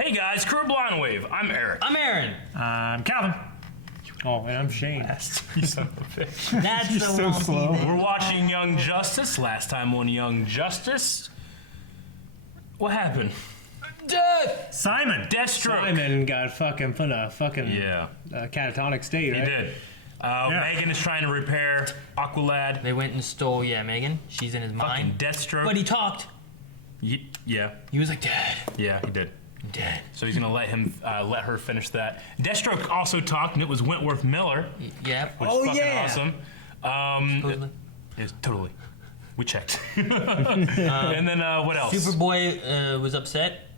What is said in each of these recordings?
Hey guys, Crew Blind Wave. I'm Eric. I'm Aaron. I'm Calvin. Oh, and I'm Shane. You son of a bitch. That's You're the so wonky slow. thing. We're watching Young Justice. Last time on Young Justice, what happened? Death! Simon. Deathstroke. Simon got fucking put in a fucking Yeah, catatonic state, he right? did. Megan is trying to repair Aqualad. They went and stole, Megan. She's in his Fucking mind. Deathstroke. But he talked. Yeah, He was like, Dad, yeah, he did. I'm dead. So he's gonna let her finish that. Deathstroke also talked, and it was Wentworth Miller, Yep. which is fucking awesome. Supposedly. Yes, totally. We checked. And then what else? Superboy was upset.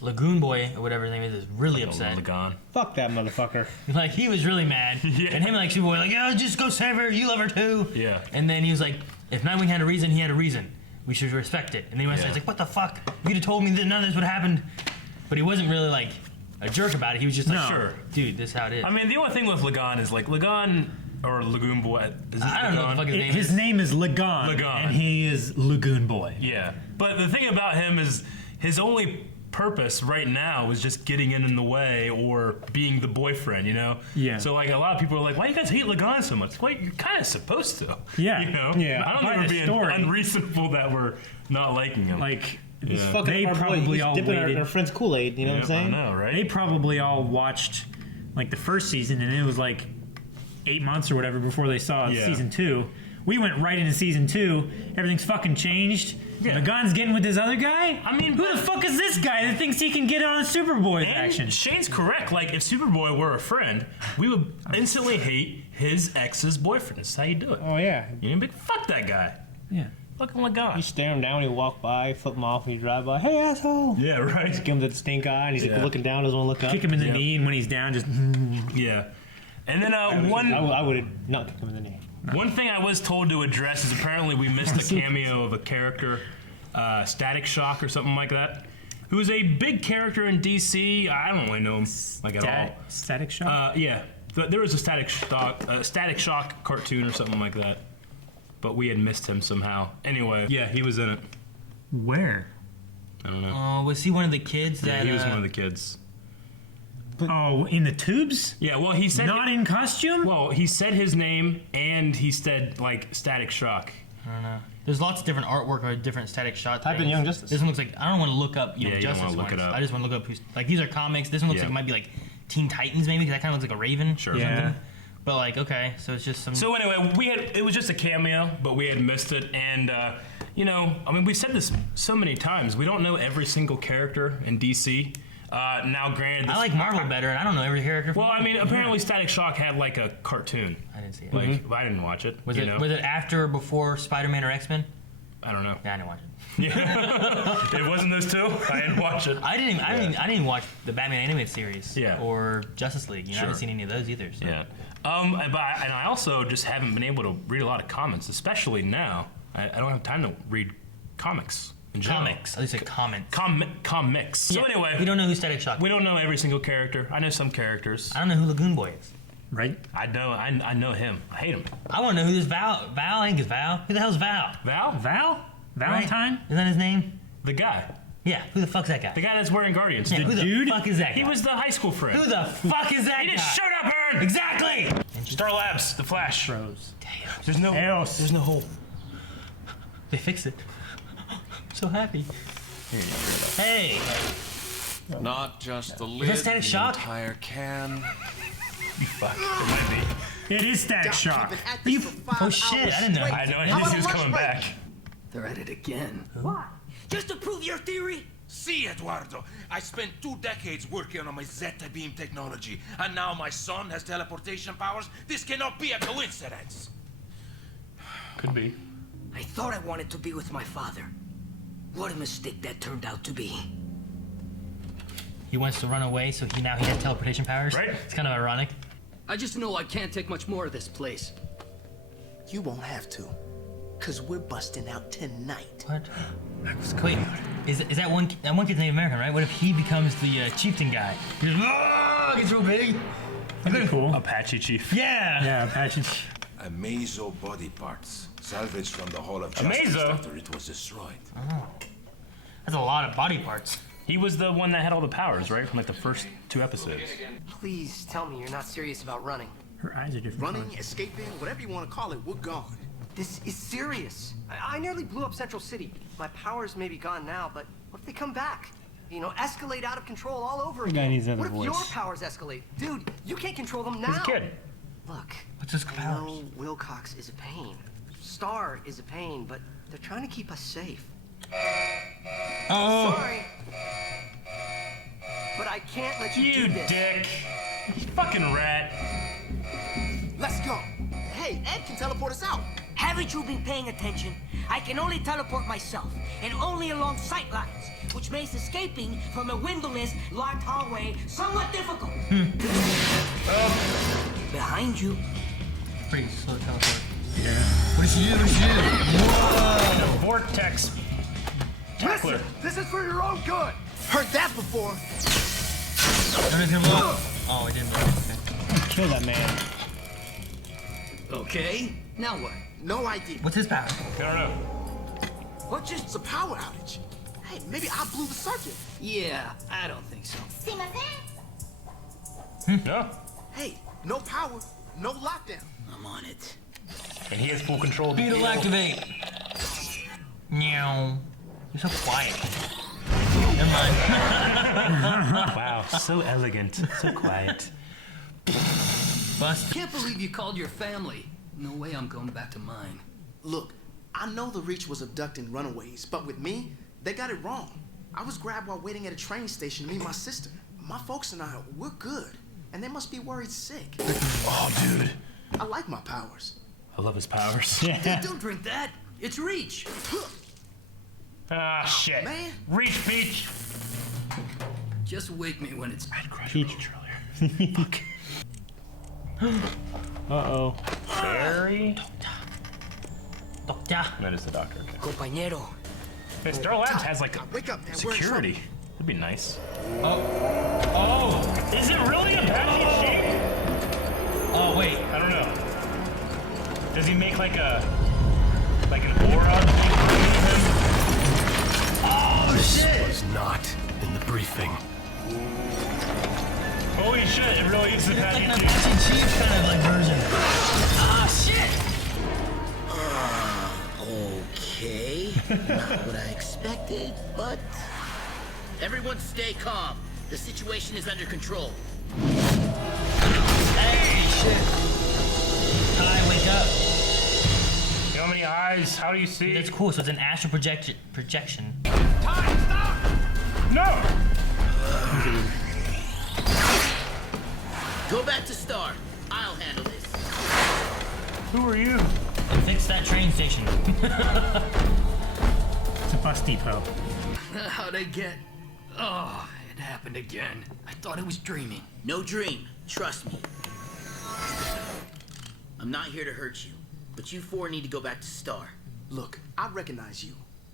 Lagoon Boy, or whatever his name is really upset. Lagan. Fuck that motherfucker. Like, he was really mad. Yeah. And him and, like, Superboy, like, yeah, just go save her. You love her, too. Yeah. And then he was like, if Nightwing had a reason, he had a reason. We should respect it. And then he was Yeah. like, what the fuck? You'd have told me that none of this would have happened. But he wasn't really, like, a jerk about it. He was just like, No. sure, dude, this is how it is. I mean, the only thing with Lagan is like Lagan or Lagoon Boy. Is it I don't know what the fuck his name His is. name is Lagan. Lagan. And he is Lagoon Boy. Yeah, but the thing about him is his only purpose right now is just getting in the way or being the boyfriend, you know? Yeah. So like a lot of people are like, why do you guys hate Lagan so much? Well, you're kind of supposed to. Yeah. You know? Yeah. I don't By think we're the being story. unreasonable that we're not liking him. Like, Yeah. Fucking They our boy, probably he's all dipping waited. our friend's Kool-Aid, you know what I'm saying? I know, right? they probably all watched, like, the first season, and it was, like, 8 months or whatever before they saw Yeah. season 2. We went right into season 2. Everything's fucking changed. Yeah. Lagan's getting with this other guy? I mean, who the fuck is this guy that thinks he can get on Superboy's and action? Shane's correct. Like, if Superboy were a friend, we would instantly hate his ex's boyfriend. That's how you do it. Oh, yeah. You know, big fuck that guy. Yeah. Fucking Lagan. You stare him down when you walk by, flip him off when you drive by. Hey, asshole! Yeah, right. Give him the stink eye, and he's Yeah. like looking down, doesn't want to look up. Kick him in the Yeah. knee, and when he's down, just... Yeah. And then I would have not kicked him in the knee. one thing I was told to address is apparently we missed a cameo of a character, Static Shock or something like that, who is a big character in DC. I don't really know him like at all. Static Shock? Yeah, there was a Static Shock cartoon or something like that, but we had missed him somehow. Anyway, yeah, he was in it. Where? I don't know. Oh, was he one of the kids Yeah, that... he was one of the kids. Oh, in the tubes? Yeah, well, he said Not in costume? Well, he said his name and he said like Static Shock. I don't know. There's lots of different artwork or different Static Shot Type in things. Young Justice. This one looks like... I don't want to look up Young Yeah, you don't Justice wanna look ones. it up. I just want to look up who's... Like, these are comics. This one looks Yeah. like it might be like Teen Titans maybe, because that kind of looks like a Raven. Sure. Or Yeah. something. But like, okay, so it's just some... So anyway, it was just a cameo, but we had missed it, and you know, I mean, we've said this so many times. We don't know every single character in DC. Now, granted, I like Marvel better, and I don't know every character. From Well, I mean, apparently, Static Shock had like a cartoon. I didn't see it. Like, I didn't watch it. Was you it know? was it after or before Spider-Man or X-Men? I don't know. Yeah, I didn't watch it. Yeah, it wasn't those two. I didn't watch it. I didn't even watch the Batman animated series. Yeah. Or Justice League. You know, I haven't Sure. seen any of those either. So. Yeah. And I also just haven't been able to read a lot of comments, especially now. I don't have time to read comics in general. Comics. At least say comment. Comics. So Yeah, anyway, we don't know who Static Shock is. we don't know every single character. I know some characters. I don't know who Lagoon Boy is. Right? I know him. I hate him. I want to know who this Val. I think it's Val. Who the hell's Val? Val? Val? Valentine? Right? Is that his name? The guy. Yeah. Who the fuck's that guy? The guy that's wearing Guardians. Yeah, who the dude? fuck is that guy? He was the high school friend. Who the fuck is that He guy? just showed up, Aaron! Exactly. Star Labs, The Flash. Rose. Damn. There's no hole. They fixed it. I'm so happy. Hey. Not just the that lid, Static the Shock? entire can. Fuck. It might It is Static Shock. Oh shit! I didn't know. be. I know. I didn't think he was coming back. They're at it again. Just to prove your theory? See, Eduardo, I spent 2 decades working on my Zeta beam technology, and now my son has teleportation powers? This cannot be a coincidence! Could be. I thought I wanted to be with my father. What a mistake that turned out to be. He wants to run away, so he has teleportation powers. Right. It's kind of ironic. I just know I can't take much more of this place. You won't have to, cause we're busting out tonight. What? Wait, is that one kid's Native American, right? What if he becomes the chieftain guy? He goes, "Ah!" Gets real big. That'd be cool. Apache Chief. Yeah. Yeah, Apache. Amazo body parts, salvaged from the Hall of Justice after it was destroyed. That's a lot of body parts. He was the one that had all the powers, right? From like the first 2 episodes. Please tell me you're not serious about running. Her eyes are different. Running, escaping, whatever you want to call it, we're gone. This is serious. I nearly blew up Central City. My powers may be gone now, but what if they come back? You know, escalate out of control all over The guy again. needs another What if your voice. powers escalate? Dude, you can't control them now. He's a kid. Look, What's his I powers? know Wilcox is a pain. Star is a pain, but they're trying to keep us safe. Oh, Sorry. But I can't let you You do this. dick. You fucking rat. Let's go. Hey, Ed can teleport us out. Haven't you been paying attention? I can only teleport myself, and only along sight lines, which makes escaping from a windowless, locked hallway somewhat difficult. Behind you. pretty slow teleport. Yeah. What did she do? What did she do? Whoa! Vortex. Tackler. This is for your own good. Heard that before. Everything's gonna blow up. Oh, it didn't blow up. Okay. Kill that man. Okay, now what? No idea. What's his power? I don't know. What just? It's a power outage. Hey, maybe I blew the circuit. Yeah, I don't think so. No. Hey, no power, no lockdown. I'm on it. And he has full control. Beetle activate. Meow. You're so quiet. Never mind. Wow, so elegant, so quiet. Bust. Can't believe you called your family. No way I'm going back to mine. Look, I know the Reach was abducting runaways, but with me, they got it wrong. I was grabbed while waiting at a train station to meet my sister. My folks and I, we're good, and they must be worried sick. Oh, dude. I like my powers. I love his powers. Dude, don't drink that. It's Reach. Ah, shit. Man. Reach Beach. Just wake me when it's... Peach. Earlier. Fuck. Uh-oh. Barry? Doctor. That is the doctor. Okay. Compañero. Hey, Star Labs has like Wake up, man. We're in security. That'd be nice. Oh, Is it really a Apache sheep? oh, wait. I don't know. Does he make like an aura? Oh, shit. Was not in the briefing. Holy shit! It really is the It's like an Apache sheep. Apache Chief kind of like version. Ah, shit! Okay. Not what I expected, but... Everyone stay calm. The situation is under control. Hey, shit. Ty, wake up. How many eyes? How do you see? That's cool. So it's an astral projection. No! Go back to Star. I'll handle this. Who are you? And fix that train station. It's a bus depot. How'd I get... Oh, it happened again. I thought I was dreaming. No dream. Trust me. I'm not here to hurt you, but you four need to go back to Star. Look, I recognize you.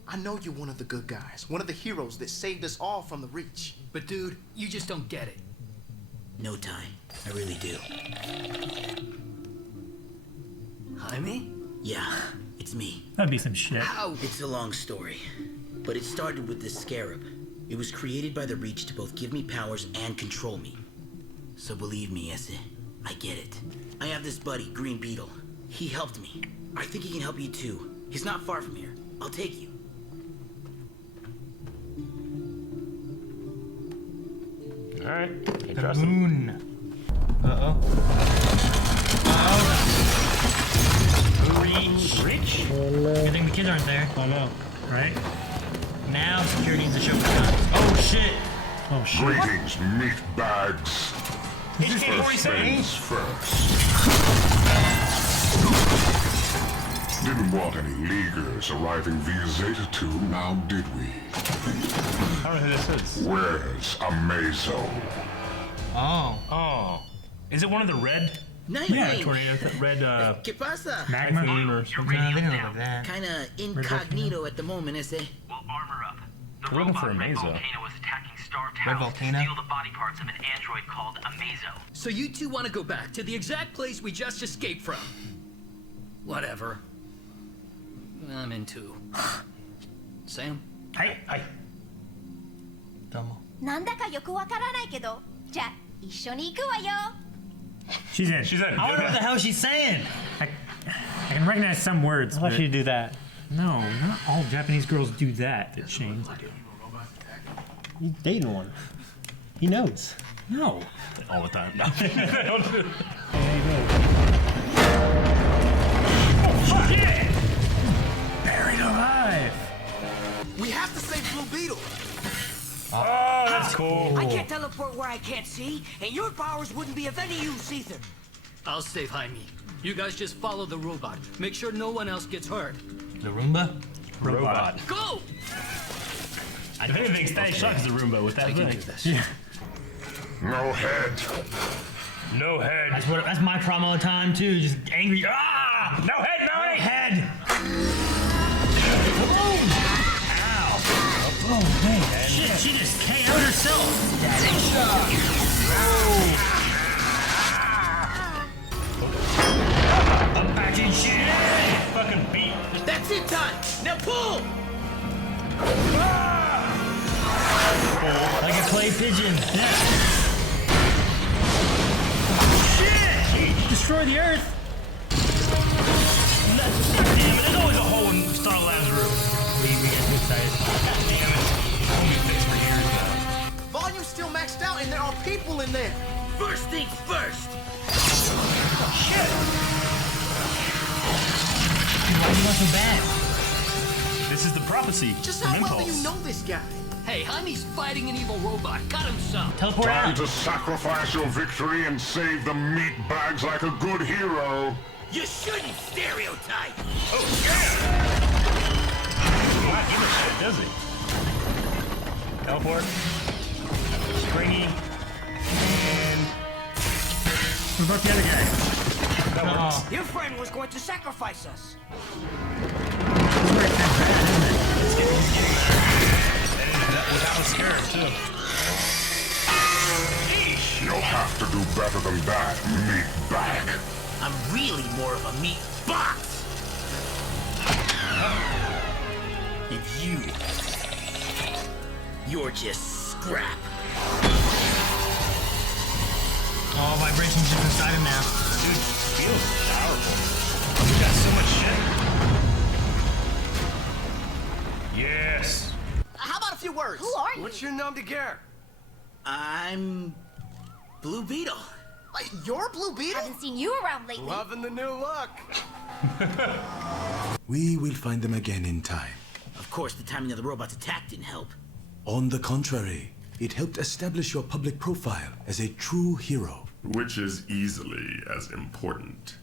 I know you're one of the good guys, one of the heroes that saved us all from the Reach. But dude, you just don't get it. No, Ty. I really do. Jaime? Yeah, it's me. That'd be some shit. How? It's a long story, but it started with this scarab. It was created by the Reach to both give me powers and control me. So believe me, Esse, I get it. I have this buddy, Green Beetle. He helped me. I think he can help you too. He's not far from here. I'll take you. Alright. I The trust him. moon. Uh-oh. Reach? Good thing the kids aren't there. I know. Right? Now security needs to show guns. Oh, shit. Oh, shit. Greetings, meat bags. HK-47. First. Didn't want any Leaguers arriving via Zeta 2, now did we? I don't know who this is. Where's Amazo? Oh. Oh. Is it one of the red Night tornadoes? Red, ¿Qué pasa? Magma? typhoon or something? No, they don't look like that. Kinda incognito at the moment, Esse. We'll armor up. The We're looking robot for Red Amazo. Volcano is attacking Star Red Towers to Volcano? steal the body parts of an android called Amazo. So you two want to go back to the exact place we just escaped from? Whatever. I'm in too. Sam? Hey, hey. なんだかよくわからないけど、じゃあ一緒に行くわよ。 She's in. She's in. I don't know what the hell she's saying. I can recognize some words. I want but you to do that. No, not all Japanese girls do that, Shane. He's dating one. He knows. No. All the time. No. Oh, shit! Buried alive. We have to save Blue Beetle. Oh, that's cool. I can't teleport where I can't see, and your powers wouldn't be of any use either. I'll save Jaime. You guys just follow the robot. Make sure no one else gets hurt. The Roomba? Robot. Go! If anything, Static Shock is the Roomba with that thing. Yeah. No head. No head. That's my problem all the time too. Just angry. Ah! No head, no head. Oh, man. Shit, she just KO'd herself. Static Shock. I'm back in shit. Fucking beat. That's it time. Now pull. Like a clay pigeon. Shit! Destroy the Earth. Damn it, there's always a hole in Star Labs' roof. We get too excited. Damn it. Only fixed for years now. Volume's still maxed out, and there are people in there. First things first. Why do you want so bad? This is the prophecy. Just from how well do Impulse. you know this guy? Hey, Jaime's fighting an evil robot. Cut him some. Teleport Time out. to sacrifice your victory and save the meat bags like a good hero. You shouldn't stereotype. Oh, yeah! Not give a shit, does he? Teleport. Springy. And... What about the other guy? That works. Your friend was going to sacrifice us. Without a scare, too. You'll have to do better than that, meat bag. I'm really more of a meat box. And you're just scrap. Oh, vibrations just inside him now. Dude, feels powerful. We got so much shit. Yes. How about a few words? Who are you? What's your nom de guerre? I'm Blue Beetle. Like, you're Blue Beetle? Haven't seen you around lately. Loving the new look. We will find them again in time. Of course, the timing of the robot's attack didn't help. On the contrary, it helped establish your public profile as a true hero. Which is easily as important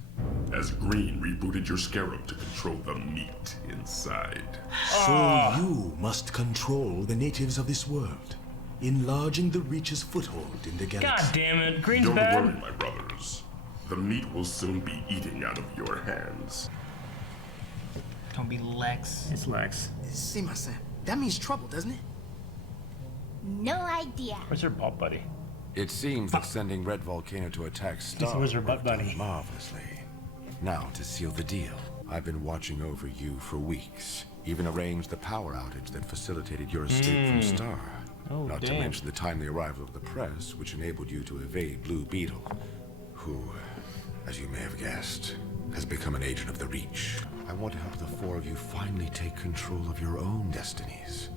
as Green rebooted your scarab to control the meat inside. So you must control the natives of this world, enlarging the Reach's foothold in the galaxy. God damn it. Green's Don't bad. worry, my brothers. The meat will soon be eating out of your hands. Don't be Lex. It's Lex. Simasen. That means trouble, doesn't it? No idea. Where's your ball buddy? It seems that sending Red Volcano to attack Star was her butt worked buddy. marvelously. Now, to seal the deal, I've been watching over you for weeks. Even arranged the power outage that facilitated your escape from Star. Oh, Not to damn. mention the timely arrival of the press, which enabled you to evade Blue Beetle, who, as you may have guessed, has become an agent of the Reach. I want to help the four of you finally take control of your own destinies.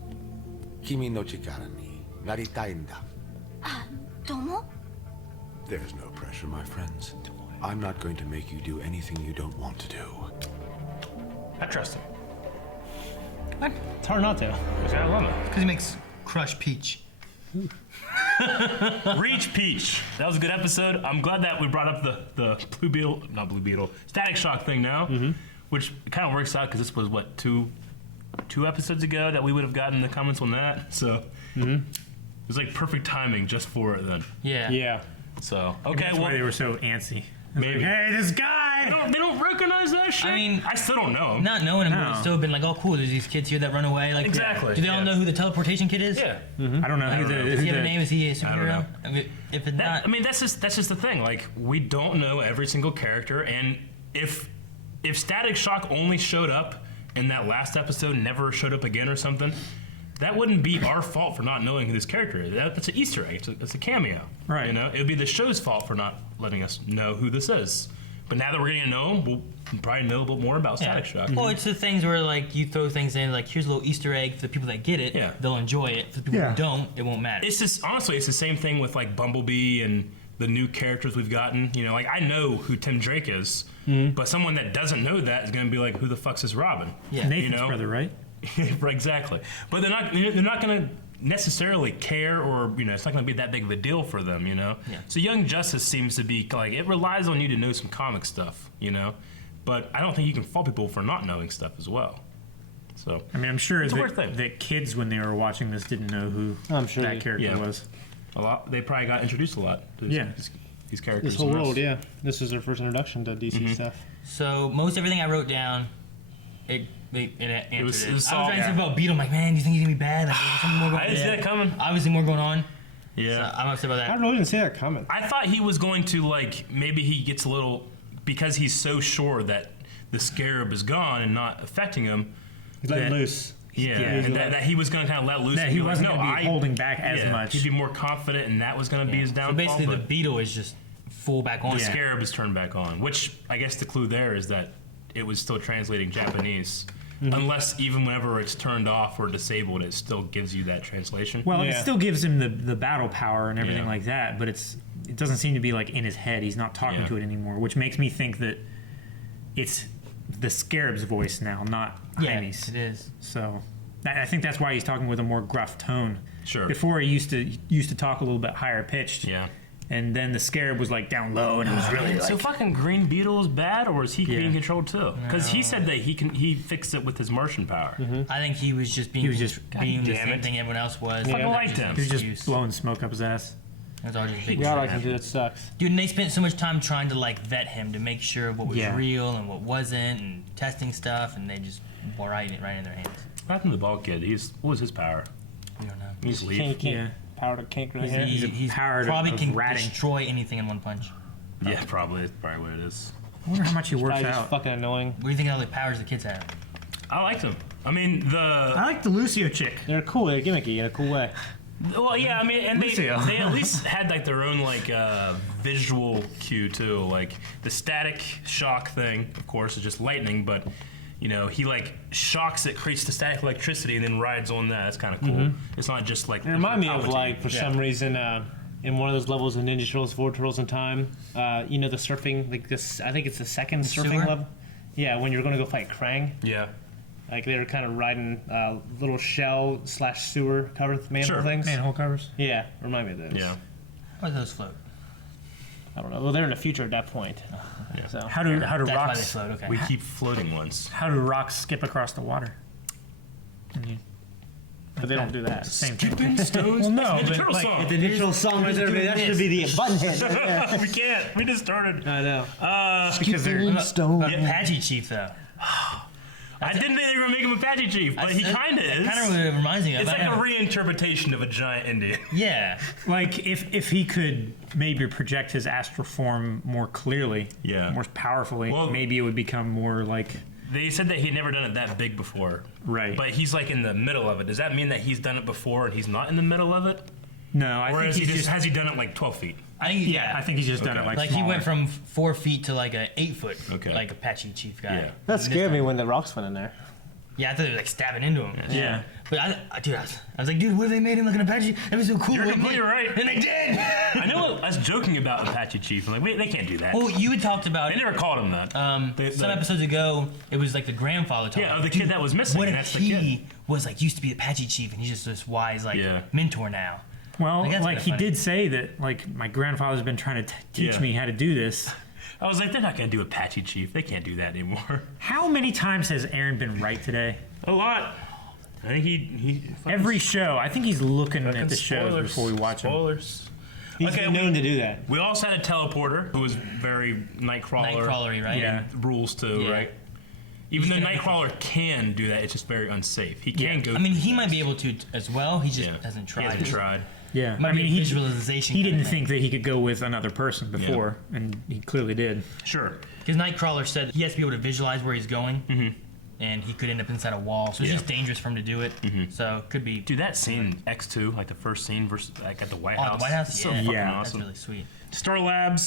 Kimi no chikara ni naritainda. Domo? There's no pressure, my friends. I'm not going to make you do anything you don't want to do. I trust him. It's hard not to. I love him. Because he makes crushed peach. Reach Peach. That was a good episode. I'm glad that we brought up the Blue Beetle, not Blue Beetle, Static Shock thing now, which kind of works out because this was what two episodes ago that we would have gotten the comments on that. So it was like perfect timing just for it then. Yeah. Yeah. So Maybe that's why they were so antsy. Maybe. Like, hey, this guy! They don't recognize that shit. I mean, I still don't know him. Not knowing him would have No. still been like, oh, cool, there's these kids here that run away. Like, Exactly, Do they all yeah. know who the teleportation kid is? Yeah. I don't know who the... Does he have a name? Is he a I don't superhero? know. I mean, if it's not... I mean, that's just the thing. Like, we don't know every single character, and if Static Shock only showed up in that last episode, never showed up again or something, that wouldn't be our fault for not knowing who this character is. That's an Easter egg. It's a cameo. Right. You know, it would be the show's fault for not letting us know who this is. But now that we're getting to know him, we'll probably know a little more about Static Shock. Well, it's the things where like you throw things in, like here's a little Easter egg for the people that get it. Yeah. They'll enjoy it. For the people who don't, it won't matter. It's just honestly, it's the same thing with like Bumblebee and the new characters we've gotten. You know, like I know who Tim Drake is, but someone that doesn't know that is going to be like, who the fuck's is Robin? Yeah. Nathan's brother, right? Exactly. But they're not going to necessarily care, or it's not going to be that big of a deal for them. Yeah. So Young Justice seems to be like, it relies on you to know some comic stuff. But I don't think you can fault people for not knowing stuff as well. So I mean, I'm sure it's a weird thing. that kids when they were watching this didn't know who that character was. A lot. They probably got introduced a lot to these characters. This whole world, yeah. This is their first introduction to DC stuff. So most everything I wrote down, it answered it. It was I was solid. trying to think about Beetle. I'm like, man, do you think he's gonna be bad? Like, is something more going I didn't see that coming. Obviously, more going on. Yeah, So I'm upset about that. I really didn't see that coming. I thought he was going to maybe he gets a little, because he's so sure that the Scarab is gone and not affecting him. He's letting loose. Yeah, and that he was going to kind of let loose. That and he be like, wasn't no, going to be holding back as much. He'd be more confident, and that was going to be his downfall. So basically, the but Beetle is just full back on. the Scarab is turned back on, which I guess the clue there is that it was still translating Japanese. Unless even whenever it's turned off or disabled, it still gives you that translation. Well, it still gives him the battle power and everything Yeah. like that, but it doesn't seem to be like in his head. He's not talking to it anymore, which makes me think that it's the Scarab's voice now, not Jaime's. It is. So I think that's why he's talking with a more gruff tone. Sure. Before he used to talk a little bit higher pitched. Yeah. And then the Scarab was like down low, and it was really So like. fucking Green Beetle is bad, or is he being controlled too? Because he said that he fixed it with his Martian power. I think he was just being the damn same it. thing everyone else was. Fucking liked him. He was just blowing smoke up his ass. That's all just big. Yeah, I like him too. That sucks. Dude, and they spent so much time trying to vet him to make sure what was Yeah. real and what wasn't, and testing stuff, and they just were right in their hands. What happened to the bald kid? What was his power? We don't know. He's leave. Can't power to can't grow hair. He's power probably of can ratting. destroy anything in one punch. Yeah, probably. That's probably what it is. I wonder how much he works Probably just out. fucking annoying. What do you think of all the powers the kids have? I liked him. I mean, I like the Lucio chick. They're cool. They're gimmicky in a cool way. Well, yeah, I mean, and they Lucio. at least had their own visual cue too. Like the Static Shock thing, of course, is just lightning, but he shocks it, creates the static electricity, and then rides on that. That's kind of cool. It's not just like. It reminded me of Palpatine. for some reason in one of those levels of Ninja Turtles, 4 Turtles in Time. The surfing, this. I think it's the second surfing sewer? level. Yeah, when you're going to go fight Krang. Yeah. Like they were kind of riding little shell / sewer covered manhole things. Manhole covers. Yeah, remind me of those. Yeah. How do those float? I don't know. Well, they're in the future at that point. Yeah. So How do That's why they rocks? float. Okay. We keep floating ones. How do rocks skip across the water? but they don't do that. Same thing. Stones. Well, no, Ninja but Turtle like song. The digital song right there, that should be the button hit. Yeah. We can't. We just started. I know. because they're Stone. Apache Chief though. I didn't think they were going to make him Apache Chief, but he kind of is. Kind of reminds me of. It's I like don't a know. reinterpretation of a giant Indian. Yeah. like if he could maybe project his astral form more clearly, more powerfully, Well- maybe it would become more like. They said that he'd never done it that big before. Right. But he's like in the middle of it. Does that mean that he's done it before and he's not in the middle of it? No, I Or think has he he's just has he done it like 12 feet? I think I think he's just done it Okay. like he smaller. went from 4 feet to like a 8 foot, Okay. like Apache Chief guy. Yeah. That scared me when the rocks went in there. Yeah, I thought they were like stabbing into him. Yeah. But I was like, dude, what if they made him like an Apache? That'd be so cool. You're wouldn't completely it? right. And they did. I know us joking about Apache Chief. I'm like, wait, they can't do that. Well, you had talked about They never called him that. some episodes ago. It was like the grandfather talking. Yeah, the kid that was missing. What if That's the he kid. was like used to be the Apache Chief and he's just this wise Yeah. mentor now? Well, Like, that's like kinda he funny. did say that, like my grandfather's been trying to teach Yeah. me how to do this. I was like, they're not going to do Apache Chief. They can't do that anymore. How many times has Aaron been right today? A lot. I think he Every show. I think he's looking fucking at the shows spoilers. before we watch them. Spoilers. He's Okay, been known to do that. We also had a teleporter who was very Nightcrawler-y, right? Yeah. Rules too, Yeah. right? Even though Nightcrawler can do that, it's just very unsafe. He can go. I mean, he might be able to as well. He just Yeah. hasn't tried. He hasn't tried. Yeah, Might I be mean, a visualization he kind of didn't thing. think that he could go with another person before, and he clearly did. Sure. Because Nightcrawler said he has to be able to visualize where he's going. and he could end up inside a wall. So it's just dangerous for him to do it. So it could be. Dude, that scene X2, like the first scene versus like at the White House. The White House, so fucking That's awesome. really sweet. Star Labs.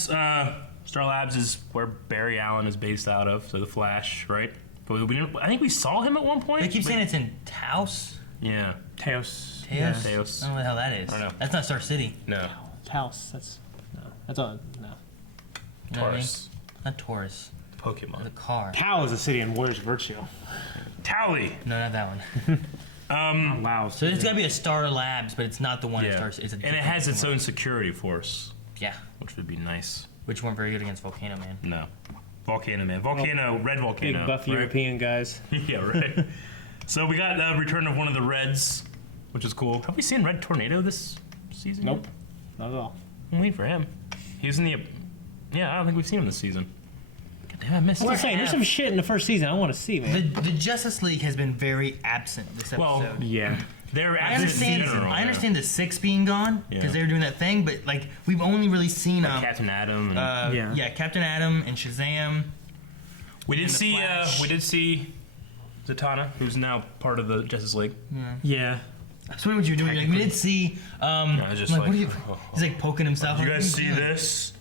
Star Labs is where Barry Allen is based out of. So the Flash, right? But we didn't, I think we saw him at one point. They keep saying it's in Taos. Yeah. Taos. Yeah. Taos. I don't know what the hell that is. I don't know. That's not Star City. No. House. That's no. That's on no. You know what I mean? Taurus. Not Taurus. Pokemon. The car. Tau is a city in Warriors Virtue. Towley. No, not that one. Wow. So it's got to be a Star Labs, but it's not the one Yeah. at Star City. It's a And it different has its one. own security force. Yeah. Which would be nice. Which weren't very good against Volcano Man. No. Volcano Man. Volcano, Red Volcano. Big buff right? European guys. Yeah, right. So we got the return of one of the Reds, which is cool. Have we seen Red Tornado this season? Nope. Not at all. I'm waiting for him. He was in the... Yeah, I don't think we've seen him this season. God damn, I missed I'm it. saying, there's some shit in the first season I want to see, man. The Justice League has been very absent this episode. Well, Yeah. They're I absent in understand. general, I understand the Six being gone because Yeah. they were doing that thing, but like we've only really seen Captain Atom. And, Captain Atom and Shazam. we did and the see. Flash. We did see Zatanna, who's now part of the Justice League. Yeah. So what you were doing? Like, we did see. I was just like, like, what are you? He's like poking himself. Did you Like, guys what are see doing? this?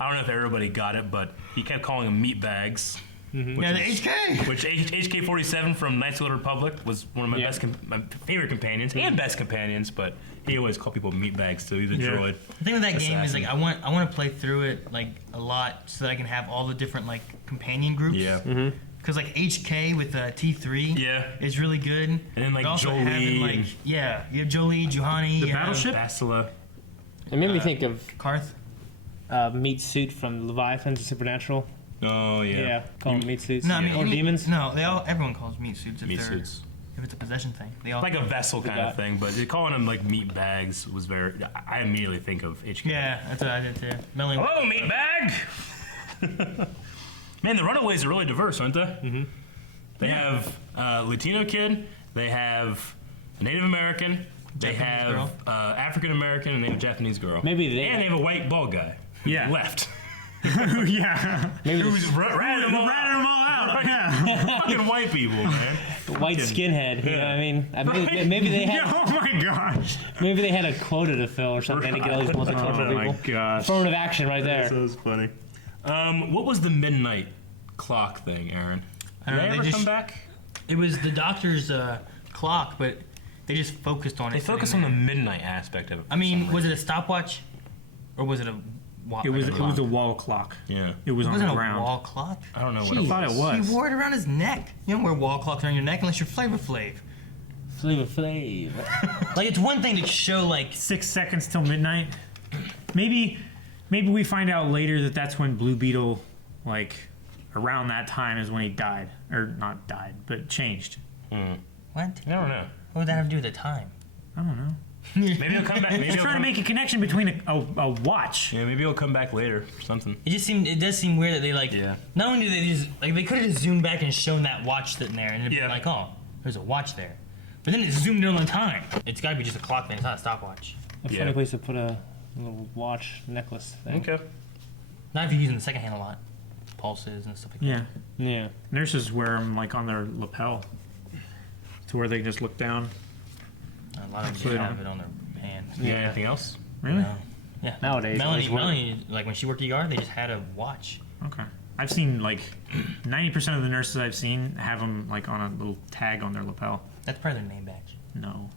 I don't know if everybody got it, but he kept calling them meat bags. Yeah, the HK. Which HK-47 from Knights of the Republic was one of my my favorite companions and best companions, but he always called people meat bags too. He's a droid. The thing with that game is Assassin. like I want to play through it like a lot so that I can have all the different like companion groups. Yeah. Because like HK with T3 is really good. And then like also Jolie having, like, and- you have Jolie, Juhani. The you have battleship? Bastila. It made me think of Karth. Meat Suit from Leviathans and Supernatural. Oh yeah. Yeah, call them meat suits. No, I mean, or demons. No, everyone calls meat suits if Meat they're suits. if it's a possession thing. They all Like a vessel kind Yeah. of thing, but calling them like meat bags was very. I immediately think of HK. Yeah, that's what I did too. Hello, meat bag. Man, the Runaways are really diverse, aren't they? Mm-hmm. They have Latino kid. They have a Native American. They have African American, and they have a Japanese girl. Maybe they and they have a white bald guy. Yeah. Left. Yeah. Maybe Who's ratting them all out. Yeah. Fucking white people, man. the white skinhead. You know what I mean? Maybe they had. Oh my gosh. Maybe they had a quota to fill or something to get all these multicultural Oh my people. gosh. Affirmative action right there. That was funny. What was the midnight clock thing, Aaron? I Did don't they know, ever they come just- back? It was the doctor's clock, but they just focused on it. They focused on the midnight aspect of it. I mean, was it a stopwatch, or was it a? It was a wall clock. Yeah. It was It on wasn't the a ground. wall clock. I don't know what I it was. thought it was. He wore it around his neck. You don't wear wall clocks around your neck unless you're Flavor Flav. Flavor Flav. Like it's one thing to show like 6 seconds till midnight. Maybe we find out later that that's when Blue Beetle, like, around that time is when he died. Or not died, but changed. what? I don't know. What would that have to do with the time? I don't know. Maybe he'll come back. Maybe Just he'll trying to come, make a connection between a watch. yeah, maybe he'll come back later or something. It does seem weird that they like. Yeah. Not only do they just like they could have just zoomed back and shown that watch sitting there and it'd Yeah. be like, oh, there's a watch there. But then it zoomed in on the time. It's got to be just a clock then. It's not a stopwatch. A funny place to put a little watch necklace thing. Okay. Not if you're using the second hand a lot. Pulses and stuff like Yeah. Yeah. Nurses wear them like on their lapel, to where they just look down. that. A lot of Put them it have on. it on their hand. Yeah. Anything else? Really? No. Yeah. Nowadays, Melanie, like when she worked ER, they just had a watch. Okay. I've seen like 90% of the nurses I've seen have them like on a little tag on their lapel. That's probably their name badge. No.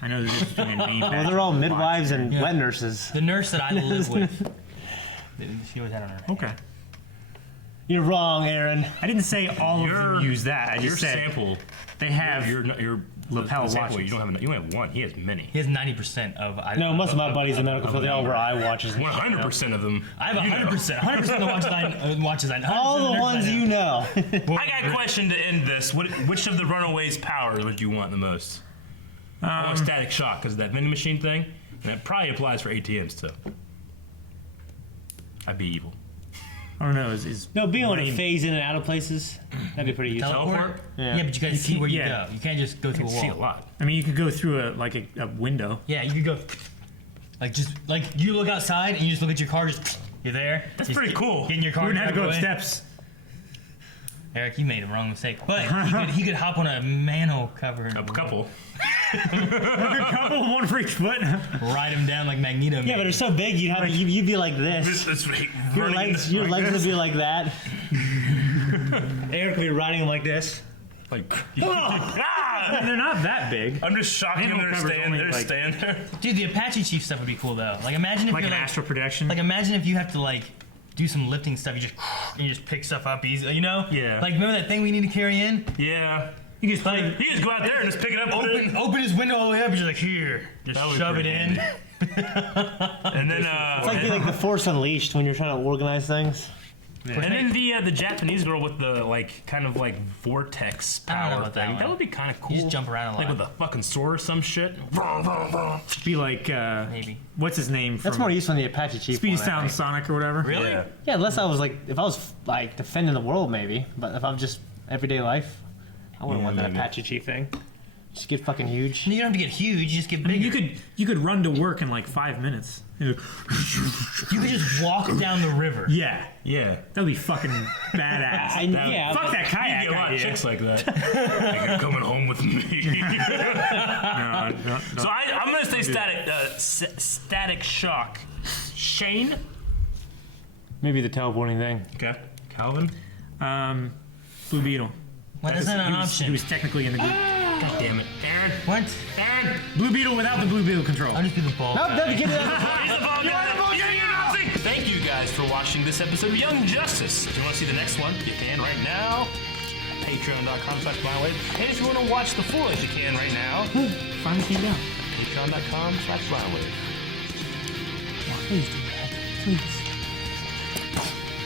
I know there's just a name badge. Well, they're all and a midwives watch. and Yeah. wet nurses. The nurse that I live with, she always had it on her head. Okay. You're wrong, Aaron. I didn't say all of them use that. I Your just said sample. they have Your lapel sample, watches. You only have one. He has many. He has 90% of. No, most of my buddies in medical field, they all wear eye watches. 100% of them. I have 100%. 100% of the watches I know. All the ones you know. I got a question to end this. Which of the Runaways' powers would you want the most? I want static shock because of that vending machine thing, and that probably applies for ATMs too. I'd be evil. I don't know. Is No, being able to phase in and out of places, that'd be pretty useful. Teleport? Yeah. Yeah, but you gotta see where you yeah. go. You can't just go through a wall. See a lot. I mean, you could go through a window. Yeah, you could go. Like you look outside and you just look at your car. Just you're there. That's Just pretty cool. Get in your car. You wouldn't have to drive go up away. steps. Eric, you made a wrong mistake. But he could hop on a manhole cover. A couple. A couple, one for each foot. Ride him down like Magneto. Yeah, but they're so big, you'd be like this. Your legs would be like that. Eric would be riding him like this. Like, They're not that big. I'm just shocking them. Animal They're cover's staying there. Dude, the Apache Chief stuff would be cool though. Like imagine if Like you're an astral projection. Like imagine if you have to like do some lifting stuff. You just pick stuff up easy. You know? Yeah. Like remember that thing we need to carry in? Yeah. You just like you just go out there and just pick it up. Open his window all the way up. And just like here, just shove it in. And then it's like the Force Unleashed when you're trying to organize things. Yeah. And then the Japanese girl with the like kind of like vortex power thing. That would be kind of cool. You just jump around a lot. Like with a fucking sword or some shit. Be like maybe. What's his name? That's more useful than the Apache Chief. Speed Sound Sonic or whatever. Really? Yeah, unless I was like, if I was like defending the world, maybe. But if I'm just everyday life, I wouldn't want that Apache Chief thing. Just get fucking huge. You don't have to get huge. You just get bigger. I mean, you could run to work in like 5 minutes. You could just walk down the river. Yeah. Yeah. That'd be fucking badass. Fuck that kayak You get a lot of idea. chicks like that. Like, you're coming home with me. No. So I'm gonna say static shock. Shane. Maybe the teleporting thing. Okay. Calvin. Blue Beetle. Why is that an option? He was technically in the group. God damn it. Aaron. What? Aaron. Blue Beetle without the Blue Beetle control. I'll just be the ball. Nope, don't get it. Thank you guys for watching this episode of Young Justice. If you want to see the next one, you can right now. Patreon.com/blindwave. And if you want to watch the full, you can right now. Finally came down. Patreon.com/blindwave. Please do that. Please.